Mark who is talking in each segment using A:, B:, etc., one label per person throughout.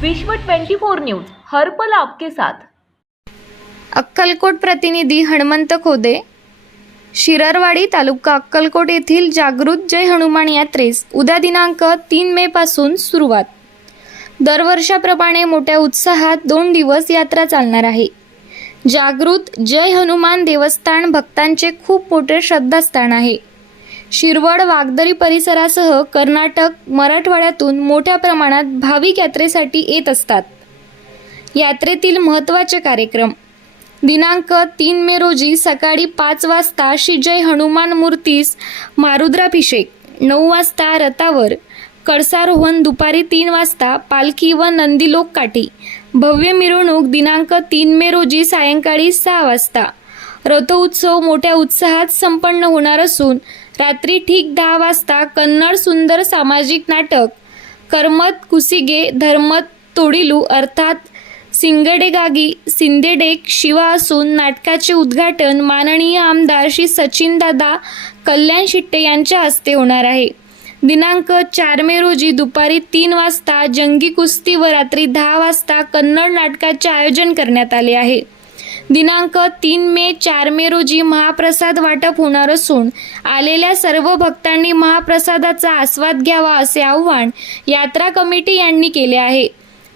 A: विश्व 24 न्यूज हर पल आपके साथ.
B: अक्कलकोट प्रतिनिधी हनुमंत खोदे शिररवाडी तालुका अक्कलकोट येथील जागृत जय हनुमान यात्रेस उद्या दिनांक तीन मे पासून सुरुवात. दरवर्षाप्रमाणे मोठ्या उत्साहात दोन दिवस यात्रा चालणार आहे. जागृत जय हनुमान देवस्थान भक्तांचे खूप मोठे श्रद्धास्थान आहे. शिरवड वागदरी परिसरासह कर्नाटक मराठवाड्यातून मोठ्या प्रमाणात भाविक यात्रेसाठी येत असतात. यात्रेतील महत्त्वाचे कार्यक्रम. दिनांक तीन मे रोजी सकाळी पाच वाजता श्री जय हनुमान मूर्तीस मारुद्राभिषेक नऊ वाजता रथावर कळसारोहण दुपारी तीन वाजता पालखी व नंदीलोक काठी. भव्य मिरवणूक दिनांक तीन मे रोजी सायंकाळी सहा वाजता. रथोत्सव मोठ्या उत्साहात संपन्न होणार असून रात्री ठीक दहा वाजता कन्नड सुंदर सामाजिक नाटक कर्मत कुसिगे धर्मत तोडिलू अर्थात सिंगडेगागी सिंदेडेक शिवा असून नाटकाचे उद्घाटन माननीय आमदार श्री सचिनदादा कल्याण शिट्टे यांच्या हस्ते होणार आहे. दिनांक चार मे रोजी दुपारी तीन वाजता जंगी कुस्ती व रात्री दहा वाजता कन्नड नाटकाचे आयोजन करण्यात आले आहे. दिनांक तीन मे चार मे रोजी महाप्रसाद वाटप होणार असून आलेल्या सर्व भक्तांनी महाप्रसादाचा आस्वाद घ्यावा असे आव्हान यात्रा कमिटी यांनी केले आहे.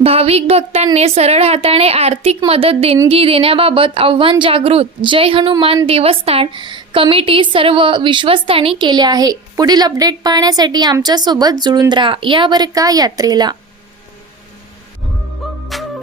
B: भाविक भक्तांनी सरळ हाताने आर्थिक मदत देणगी देण्याबाबत आव्हान जागृत जय हनुमान देवस्थान कमिटी सर्व विश्वस्तांनी केले आहे. पुढील अपडेट पाहण्यासाठी आमच्यासोबत जुळून राहा. या बरं का यात्रेला?